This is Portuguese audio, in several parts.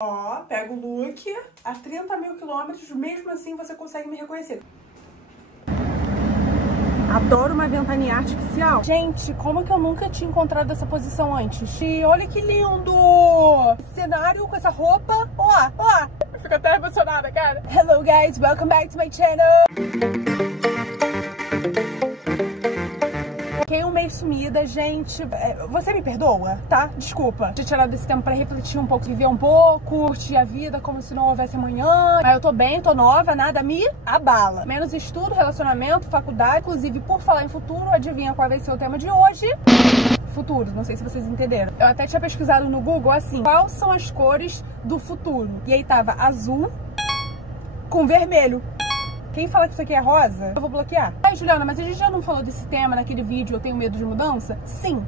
Ó, pega o look a 30 mil quilômetros, mesmo assim você consegue me reconhecer. Adoro uma ventania artificial. Gente, como que eu nunca tinha encontrado essa posição antes? E olha que lindo! Esse cenário com essa roupa. Ó, ó. Eu fico até emocionada, cara. Hello guys, welcome back to my channel. Fiquei um mês sumida, gente. Você me perdoa, tá? Desculpa. Tinha tirado esse tempo pra refletir um pouco, viver um pouco, curtir a vida como se não houvesse amanhã. Mas eu tô bem, tô nova, nada me abala. Menos estudo, relacionamento, faculdade. Inclusive, por falar em futuro, adivinha qual vai ser o tema de hoje? Futuro, não sei se vocês entenderam. Eu até tinha pesquisado no Google assim, quais são as cores do futuro? E aí tava azul com vermelho. Quem fala que isso aqui é rosa, eu vou bloquear. Ai, Juliana, mas a gente já não falou desse tema naquele vídeo Eu Tenho Medo de Mudança? Sim.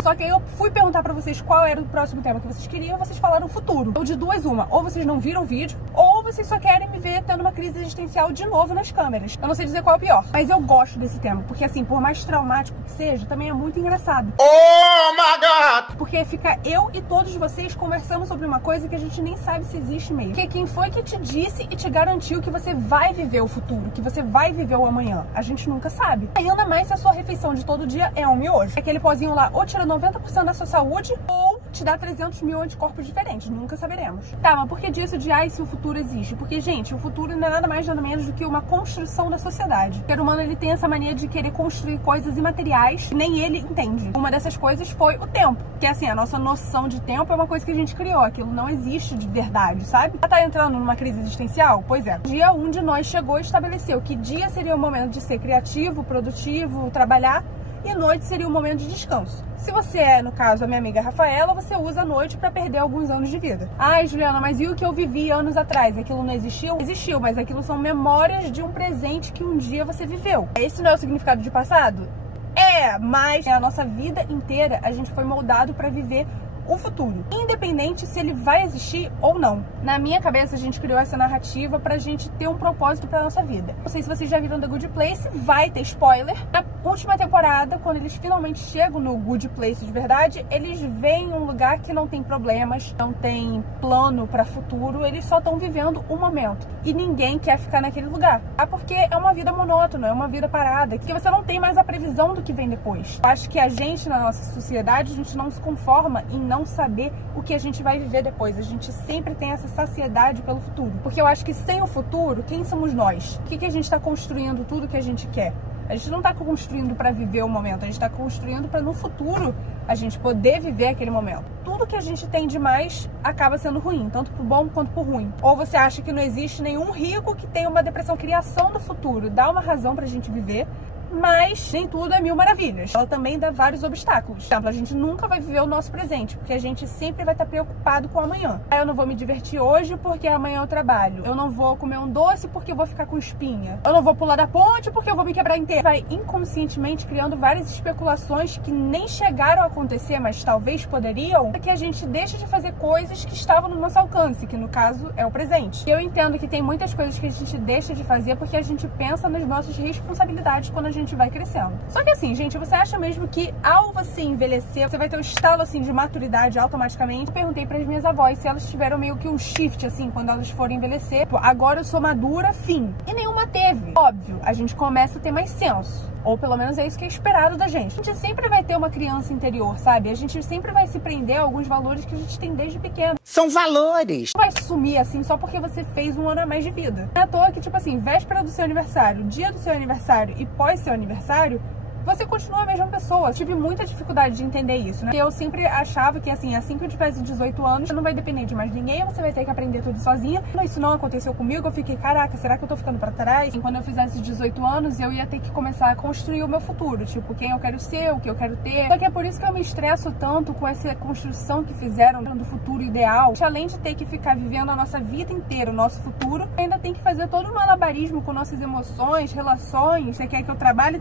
Só que aí eu fui perguntar pra vocês qual era o próximo tema que vocês queriam, vocês falaram futuro. Ou de duas uma, ou vocês não viram o vídeo, ou vocês só querem me ver tendo uma crise existencial de novo nas câmeras. Eu não sei dizer qual é o pior, mas eu gosto desse tema, porque assim, por mais traumático que seja, também é muito engraçado. Oh my God! Porque fica eu e todos vocês conversando sobre uma coisa que a gente nem sabe se existe mesmo. Porque quem foi que te disse e te garantiu que você vai viver o futuro, que você vai viver o amanhã? A gente nunca sabe. Ainda mais se a sua refeição de todo dia é um miojo. Aquele pozinho lá ou tira 90% da sua saúde ou te dá 300 mil anticorpos diferentes. Nunca saberemos. Tá, mas por que disso de se o futuro existe? Porque, gente, o futuro não é nada mais nada menos do que uma construção da sociedade. O ser humano, ele tem essa mania de querer construir coisas imateriais que nem ele entende. Uma dessas coisas foi o tempo. Que assim, a nossa noção de tempo é uma coisa que a gente criou. Aquilo não existe de verdade, sabe? Já tá entrando numa crise existencial? Pois é. Dia um de nós chegou e estabeleceu que dia seria o momento de ser criativo, produtivo, trabalhar, e noite seria o momento de descanso. Se você é, no caso, a minha amiga Rafaela, você usa a noite pra perder alguns anos de vida. Ai, Juliana, mas e o que eu vivi anos atrás? Aquilo não existiu? Existiu, mas aquilo são memórias de um presente que um dia você viveu. Esse não é o significado de passado? É, mas a nossa vida inteira a gente foi moldado pra viver o futuro, independente se ele vai existir ou não. Na minha cabeça, a gente criou essa narrativa pra gente ter um propósito pra nossa vida. Não sei se vocês já viram The Good Place, vai ter spoiler. Na última temporada, quando eles finalmente chegam no Good Place de verdade, eles veem um lugar que não tem problemas, não tem plano pra futuro, eles só estão vivendo o momento. E ninguém quer ficar naquele lugar. Porque é uma vida monótona, é uma vida parada, que você não tem mais a previsão do que vem depois. Eu acho que a gente, na nossa sociedade, a gente não se conforma em não saber o que a gente vai viver depois. A gente sempre tem essa saciedade pelo futuro. Porque eu acho que sem o futuro, quem somos nós? O que a gente está construindo tudo que a gente quer? A gente não está construindo para viver o momento, a gente está construindo para no futuro a gente poder viver aquele momento. Tudo que a gente tem de mais acaba sendo ruim, tanto pro bom quanto pro ruim. Ou você acha que não existe nenhum rico que tenha uma depressão, criação do futuro, dá uma razão pra gente viver, mas nem tudo é mil maravilhas. Ela também dá vários obstáculos. Por exemplo, a gente nunca vai viver o nosso presente, porque a gente sempre vai estar preocupado com o amanhã. Eu não vou me divertir hoje porque amanhã eu trabalho. Eu não vou comer um doce porque eu vou ficar com espinha. Eu não vou pular da ponte porque eu vou me quebrar inteira. Vai inconscientemente criando várias especulações que nem chegaram a acontecer, mas talvez poderiam, para que a gente deixe de fazer coisas que estavam no nosso alcance, que no caso é o presente. Eu entendo que tem muitas coisas que a gente deixa de fazer porque a gente pensa nas nossas responsabilidades quando a gente vai crescendo. Só que assim, gente, você acha mesmo que ao você envelhecer, você vai ter um estalo assim de maturidade automaticamente? Eu perguntei para as minhas avós se elas tiveram meio que um shift assim, quando elas forem envelhecer. Pô, agora eu sou madura, fim. E nenhuma teve. Óbvio, a gente começa a ter mais senso. Ou pelo menos é isso que é esperado da gente. A gente sempre vai ter uma criança interior, sabe? A gente sempre vai se prender a alguns valores que a gente tem desde pequeno. São valores. Não vai sumir assim só porque você fez um ano a mais de vida. Não é à toa que, tipo assim, véspera do seu aniversário, dia do seu aniversário e pós seu aniversário, você continua a mesma pessoa. Eu tive muita dificuldade de entender isso, né? Eu sempre achava que, assim que eu tivesse 18 anos, você não vai depender de mais ninguém, você vai ter que aprender tudo sozinha. Isso não aconteceu comigo, eu fiquei, caraca, será que eu tô ficando pra trás? E quando eu fizesse 18 anos, eu ia ter que começar a construir o meu futuro, tipo, quem eu quero ser, o que eu quero ter. Só que é por isso que eu me estresso tanto com essa construção que fizeram do futuro ideal. Além de ter que ficar vivendo a nossa vida inteira, o nosso futuro, ainda tem que fazer todo um malabarismo com nossas emoções, relações. Você quer que eu trabalhe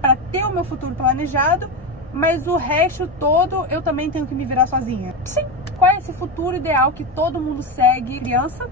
para ter o meu futuro planejado, mas o resto todo eu também tenho que me virar sozinha. Sim. Qual é esse futuro ideal que todo mundo segue? Criança,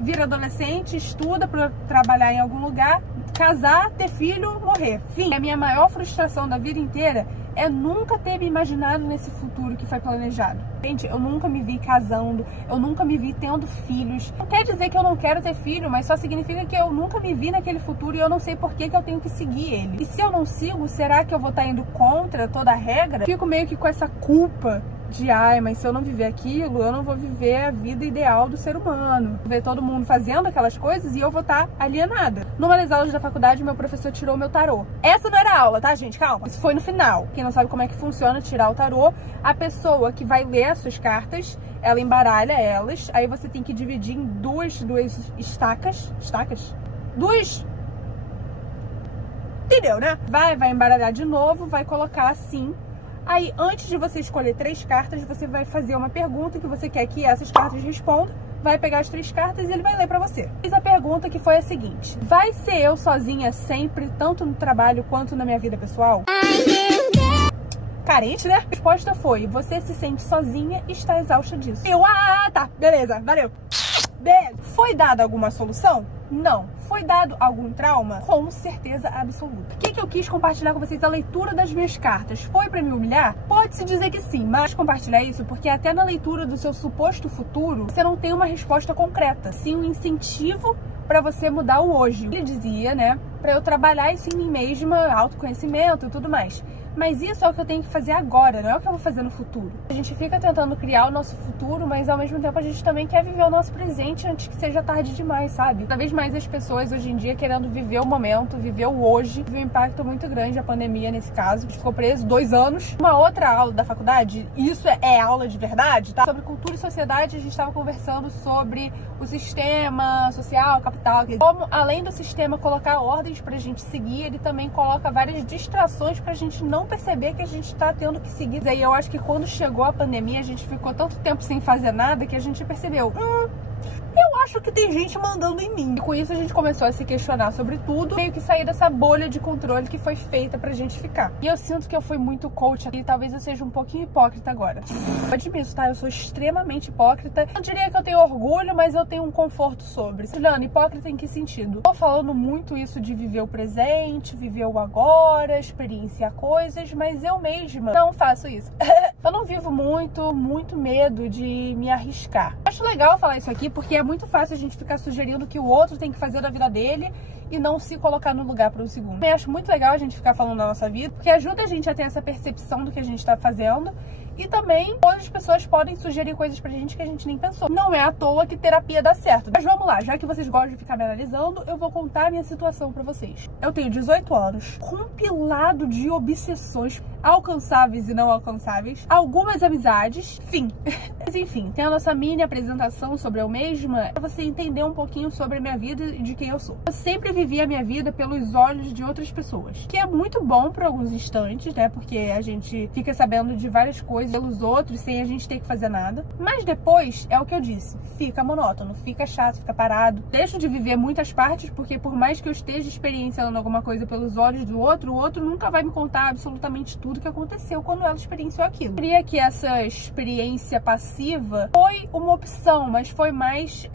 vira adolescente, estuda para trabalhar em algum lugar, casar, ter filho, morrer. Fim. A minha maior frustração da vida inteira é nunca ter me imaginado nesse futuro que foi planejado. Gente, eu nunca me vi casando, eu nunca me vi tendo filhos. Não quer dizer que eu não quero ter filho, mas só significa que eu nunca me vi naquele futuro e eu não sei por que eu tenho que seguir ele. E se eu não sigo, será que eu vou estar indo contra toda a regra? Fico meio que com essa culpa de, ai, mas se eu não viver aquilo, eu não vou viver a vida ideal do ser humano. Ver todo mundo fazendo aquelas coisas e eu vou estar alienada. Numa das aulas da faculdade, meu professor tirou meu tarô. Essa não era a aula, tá, gente? Calma. Isso foi no final. Quem não sabe como é que funciona tirar o tarô, a pessoa que vai ler as suas cartas, ela embaralha elas, aí você tem que dividir em duas estacas. Entendeu, né? Vai embaralhar de novo, vai colocar assim. Aí, antes de você escolher 3 cartas, você vai fazer uma pergunta que você quer que essas cartas respondam, vai pegar as 3 cartas e ele vai ler pra você. Fiz a pergunta que foi a seguinte: vai ser eu sozinha sempre, tanto no trabalho quanto na minha vida pessoal? Carente, né? A resposta foi: você se sente sozinha e está exausta disso. Tá, beleza, valeu. Beijo. Foi dada alguma solução? Não. Foi dado algum trauma? Com certeza absoluta. O que eu quis compartilhar com vocês? A leitura das minhas cartas foi pra me humilhar? Pode-se dizer que sim, mas compartilhar isso porque até na leitura do seu suposto futuro, você não tem uma resposta concreta, sim um incentivo pra você mudar o hoje. Ele dizia, né, pra eu trabalhar isso em mim mesma, autoconhecimento e tudo mais. Mas isso é o que eu tenho que fazer agora, não é o que eu vou fazer no futuro. A gente fica tentando criar o nosso futuro, mas ao mesmo tempo a gente também quer viver o nosso presente antes que seja tarde demais, sabe? Cada vez mais as pessoas hoje em dia querendo viver o momento, viver o hoje. Teve um impacto muito grande a pandemia nesse caso. A gente ficou preso 2 anos. Uma outra aula da faculdade, isso é aula de verdade, tá? Sobre cultura e sociedade, a gente estava conversando sobre o sistema social, capital. Como, além do sistema colocar ordens pra gente seguir, ele também coloca várias distrações pra gente não perceber que a gente tá tendo que seguir. E aí eu acho que quando chegou a pandemia, a gente ficou tanto tempo sem fazer nada que a gente percebeu, eu acho que tem gente mandando em mim. E com isso a gente começou a se questionar sobre tudo, meio que sair dessa bolha de controle que foi feita pra gente ficar. E eu sinto que eu fui muito coach aqui, talvez eu seja um pouquinho hipócrita agora. Eu admito, tá? Eu sou extremamente hipócrita. Eu diria que eu tenho orgulho, mas eu tenho um conforto sobre. Juliana, hipócrita em que sentido? Tô falando muito isso de viver o presente, viver o agora, experienciar coisas, mas eu mesma não faço isso. Eu não vivo muito medo de me arriscar. Acho legal falar isso aqui porque é muito fácil a gente ficar sugerindo que o outro tem que fazer da vida dele e não se colocar no lugar para um segundo. Eu acho muito legal a gente ficar falando da nossa vida, porque ajuda a gente a ter essa percepção do que a gente tá fazendo. E também, outras pessoas podem sugerir coisas pra gente que a gente nem pensou. Não é à toa que terapia dá certo. Mas vamos lá, já que vocês gostam de ficar me analisando, eu vou contar a minha situação pra vocês. Eu tenho 18 anos, compilado de obsessões alcançáveis e não alcançáveis, algumas amizades, fim. Mas enfim, tendo essa mini apresentação sobre eu mesma, pra você entender um pouquinho sobre a minha vida e de quem eu sou. Eu sempre vivi a minha vida pelos olhos de outras pessoas, que é muito bom por alguns instantes, né? Porque a gente fica sabendo de várias coisas pelos outros sem a gente ter que fazer nada. Mas depois, é o que eu disse, fica monótono, fica chato, fica parado. Deixo de viver muitas partes, porque por mais que eu esteja experienciando alguma coisa pelos olhos do outro, o outro nunca vai me contar absolutamente tudo que aconteceu quando ela experienciou aquilo. Eu diria que essa experiência passiva foi uma opção, mas foi mais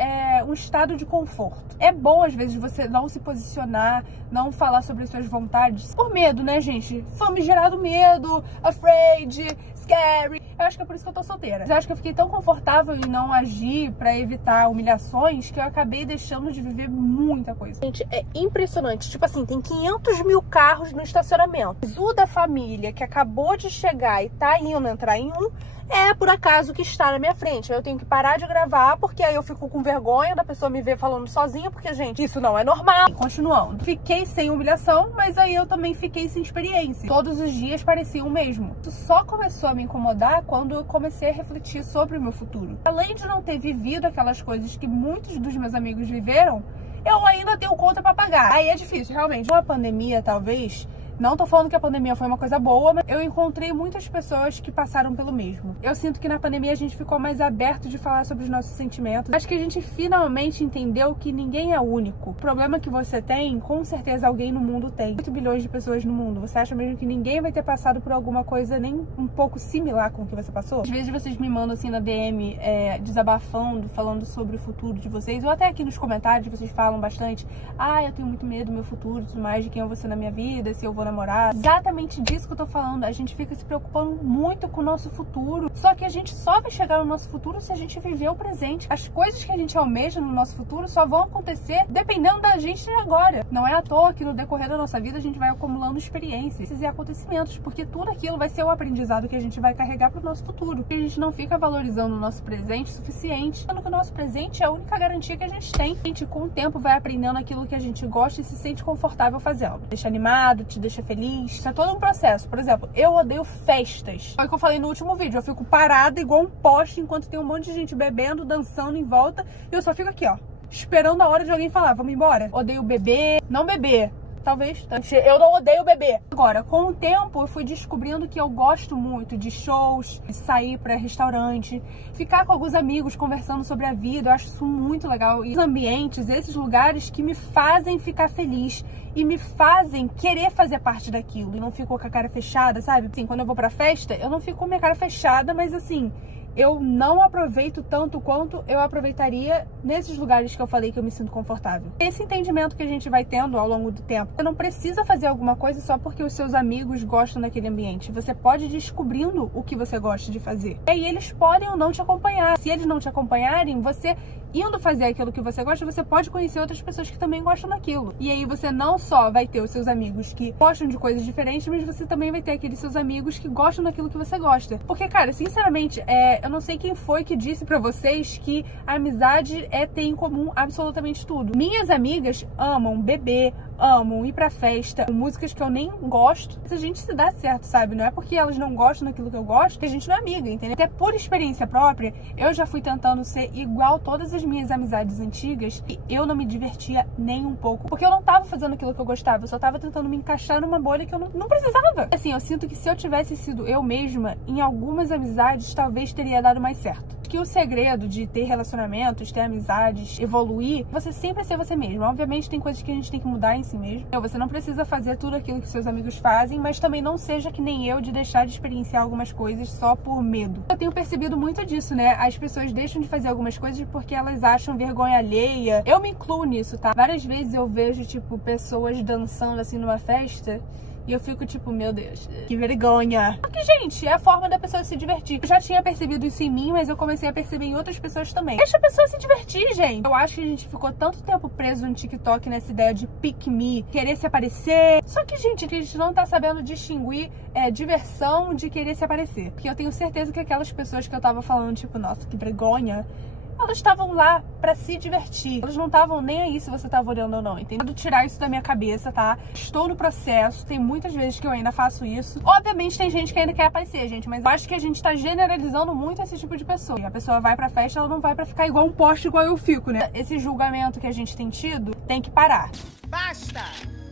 um estado de conforto. É bom, às vezes, você não se posicionar, não falar sobre as suas vontades, por medo, né, gente? Famigerado medo, afraid, scary. Eu acho que é por isso que eu tô solteira. Eu acho que eu fiquei tão confortável em não agir pra evitar humilhações que eu acabei deixando de viver muita coisa. Gente, é impressionante. Tipo assim, tem 500 mil carros no estacionamento. O da família que acabou de chegar e tá indo entrar em um, é por acaso que está na minha frente. Eu tenho que parar de gravar, porque aí eu fico com vergonha da pessoa me ver falando sozinha, porque, gente, isso não é normal. Continuando. Fiquei sem humilhação, mas aí eu também fiquei sem experiência. Todos os dias pareciam o mesmo. Isso só começou a me incomodar quando eu comecei a refletir sobre o meu futuro. Além de não ter vivido aquelas coisas que muitos dos meus amigos viveram, eu ainda tenho conta pra pagar. Aí é difícil, realmente. Com a pandemia, talvez... Não tô falando que a pandemia foi uma coisa boa, mas eu encontrei muitas pessoas que passaram pelo mesmo. Eu sinto que na pandemia a gente ficou mais aberto de falar sobre os nossos sentimentos. Acho que a gente finalmente entendeu que ninguém é único. O problema que você tem, com certeza alguém no mundo tem. 8 bilhões de pessoas no mundo. Você acha mesmo que ninguém vai ter passado por alguma coisa nem um pouco similar com o que você passou? Às vezes vocês me mandam assim na DM, desabafando, falando sobre o futuro de vocês. Ou até aqui nos comentários vocês falam bastante. Ah, eu tenho muito medo do meu futuro, tudo mais, de quem eu vou ser na minha vida, se eu vou namorado. Exatamente disso que eu tô falando. A gente fica se preocupando muito com o nosso futuro. Só que a gente só vai chegar no nosso futuro se a gente viver o presente. As coisas que a gente almeja no nosso futuro só vão acontecer dependendo da gente de agora. Não é à toa que no decorrer da nossa vida a gente vai acumulando experiências e acontecimentos, porque tudo aquilo vai ser o aprendizado que a gente vai carregar pro nosso futuro. E a gente não fica valorizando o nosso presente o suficiente, sendo que o nosso presente é a única garantia que a gente tem. A gente, com o tempo, vai aprendendo aquilo que a gente gosta e se sente confortável fazendo. Te deixa animado, te deixa feliz. Isso é todo um processo. Por exemplo, eu odeio festas. Foi o que eu falei no último vídeo. Eu fico parada igual um poste enquanto tem um monte de gente bebendo, dançando em volta. E eu só fico aqui, ó, esperando a hora de alguém falar, vamos embora. Odeio beber. Não beber. Talvez. Eu não odeio beber. Agora, com o tempo, eu fui descobrindo que eu gosto muito de shows, de sair pra restaurante, ficar com alguns amigos conversando sobre a vida. Eu acho isso muito legal. E os ambientes, esses lugares que me fazem ficar feliz e me fazem querer fazer parte daquilo. E não fico com a cara fechada, sabe? Assim, quando eu vou pra festa, eu não fico com a minha cara fechada, mas assim, eu não aproveito tanto quanto eu aproveitaria nesses lugares que eu falei que eu me sinto confortável. Esse entendimento que a gente vai tendo ao longo do tempo. Você não precisa fazer alguma coisa só porque os seus amigos gostam daquele ambiente. Você pode ir descobrindo o que você gosta de fazer. E aí eles podem ou não te acompanhar. Se eles não te acompanharem, você indo fazer aquilo que você gosta, você pode conhecer outras pessoas que também gostam daquilo. E aí você não só vai ter os seus amigos que gostam de coisas diferentes, mas você também vai ter aqueles seus amigos que gostam daquilo que você gosta. Porque, cara, sinceramente, eu não sei quem foi que disse pra vocês que a amizade ter em comum absolutamente tudo. Minhas amigas amam beber, amam ir pra festa, músicas que eu nem gosto. Se a gente se dá certo, sabe? Não é porque elas não gostam daquilo que eu gosto que a gente não é amiga, entendeu? Até por experiência própria, eu já fui tentando ser igual todas as minhas amizades antigas e eu não me divertia nem um pouco. Porque eu não tava fazendo aquilo que eu gostava, eu só tava tentando me encaixar numa bolha que eu não precisava. Assim, eu sinto que se eu tivesse sido eu mesma, em algumas amizades, talvez teria dado mais certo. Que o segredo de ter relacionamentos, ter amizades, evoluir, você sempre ser você mesmo. Obviamente tem coisas que a gente tem que mudar em si mesmo. Você não precisa fazer tudo aquilo que seus amigos fazem, mas também não seja que nem eu de deixar de experienciar algumas coisas só por medo. Eu tenho percebido muito disso, né? As pessoas deixam de fazer algumas coisas porque elas acham vergonha alheia. Eu me incluo nisso, tá? Várias vezes eu vejo, tipo, pessoas dançando assim numa festa e eu fico tipo, meu Deus, que vergonha. Porque, gente, é a forma da pessoa se divertir. Eu já tinha percebido isso em mim, mas eu comecei a perceber em outras pessoas também. Deixa a pessoa se divertir, gente. Eu acho que a gente ficou tanto tempo preso no TikTok nessa ideia de pick me, querer se aparecer. Só que, gente, a gente não tá sabendo distinguir diversão de querer se aparecer. Porque eu tenho certeza que aquelas pessoas que eu tava falando, tipo, nossa, que vergonha, elas estavam lá pra se divertir. Elas não estavam nem aí se você tava olhando ou não, entendeu? Eu tirar isso da minha cabeça, tá? Estou no processo. Tem muitas vezes que eu ainda faço isso. Obviamente tem gente que ainda quer aparecer, gente, mas eu acho que a gente tá generalizando muito esse tipo de pessoa. E a pessoa vai pra festa, ela não vai pra ficar igual um poste igual eu fico, né? Esse julgamento que a gente tem tido tem que parar. Basta!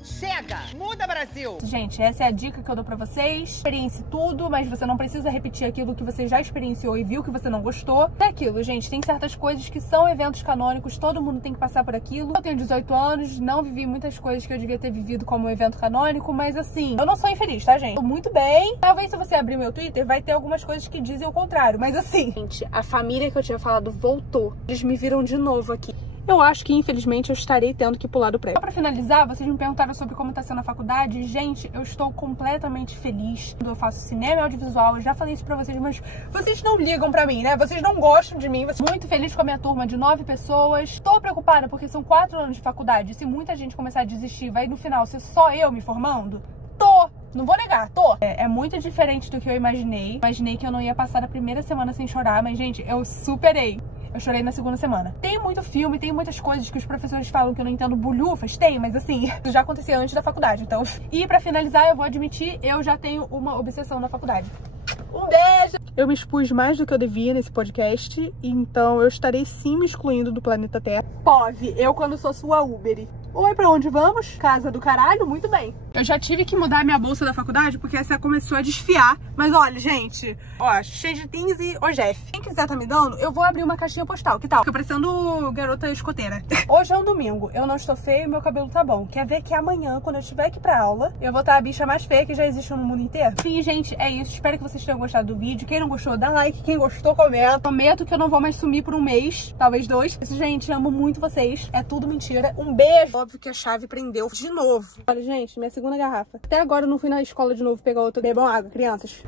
Chega! Muda, Brasil! Gente, essa é a dica que eu dou pra vocês. Experiencie tudo, mas você não precisa repetir aquilo que você já experienciou e viu que você não gostou. É aquilo, gente. Tem certas coisas que são eventos canônicos, todo mundo tem que passar por aquilo. Eu tenho 18 anos, não vivi muitas coisas que eu devia ter vivido como um evento canônico, mas assim, eu não sou infeliz, tá, gente? Tô muito bem. Talvez se você abrir meu Twitter, vai ter algumas coisas que dizem o contrário, mas assim, gente, a família que eu tinha falado voltou. Eles me viram de novo aqui. Eu acho que, infelizmente, eu estarei tendo que pular do prédio. Só pra finalizar, vocês me perguntaram sobre como tá sendo a faculdade. Gente, eu estou completamente feliz. Eu faço cinema e audiovisual, eu já falei isso pra vocês, mas vocês não ligam pra mim, né? Vocês não gostam de mim. Muito feliz com a minha turma de 9 pessoas. Tô preocupada porque são 4 anos de faculdade. Se muita gente começar a desistir, vai no final ser só eu me formando? Tô! Não vou negar, tô. É muito diferente do que eu imaginei. Imaginei que eu não ia passar a primeira semana sem chorar, mas, gente, eu superei. Eu chorei na segunda semana. Tem muito filme, tem muitas coisas que os professores falam que eu não entendo bulhufas. Tem, mas assim, isso já acontecia antes da faculdade, então. E pra finalizar, eu vou admitir, eu já tenho uma obsessão na faculdade. Um beijo! Eu me expus mais do que eu devia nesse podcast, então eu estarei sim me excluindo do planeta Terra. Pove, eu quando sou sua Uber. Oi, pra onde vamos? Casa do caralho? Muito bem. Eu já tive que mudar minha bolsa da faculdade porque essa começou a desfiar. Mas olha, gente, ó, cheio de tins e Jeff. Quem quiser tá me dando, eu vou abrir uma caixinha postal, que tal? Fica parecendo garota escoteira. Hoje é um domingo, eu não estou feia e meu cabelo tá bom. Quer ver que amanhã, quando eu estiver aqui pra aula, eu vou estar a bicha mais feia que já existe no mundo inteiro? Enfim, gente, é isso. Espero que vocês tenham gostado do vídeo. Quem não gostou, dá like. Quem gostou, comenta. Prometo que eu não vou mais sumir por um mês, talvez 2. Gente, amo muito vocês. É tudo mentira. Um beijo! Óbvio que a chave prendeu de novo. Olha, gente, minha segunda garrafa. Até agora eu não fui na escola de novo pegar outra. Bebam água, crianças.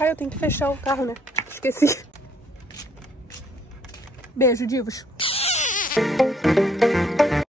Ai, eu tenho que fechar o carro, né? Esqueci. Beijo, divos.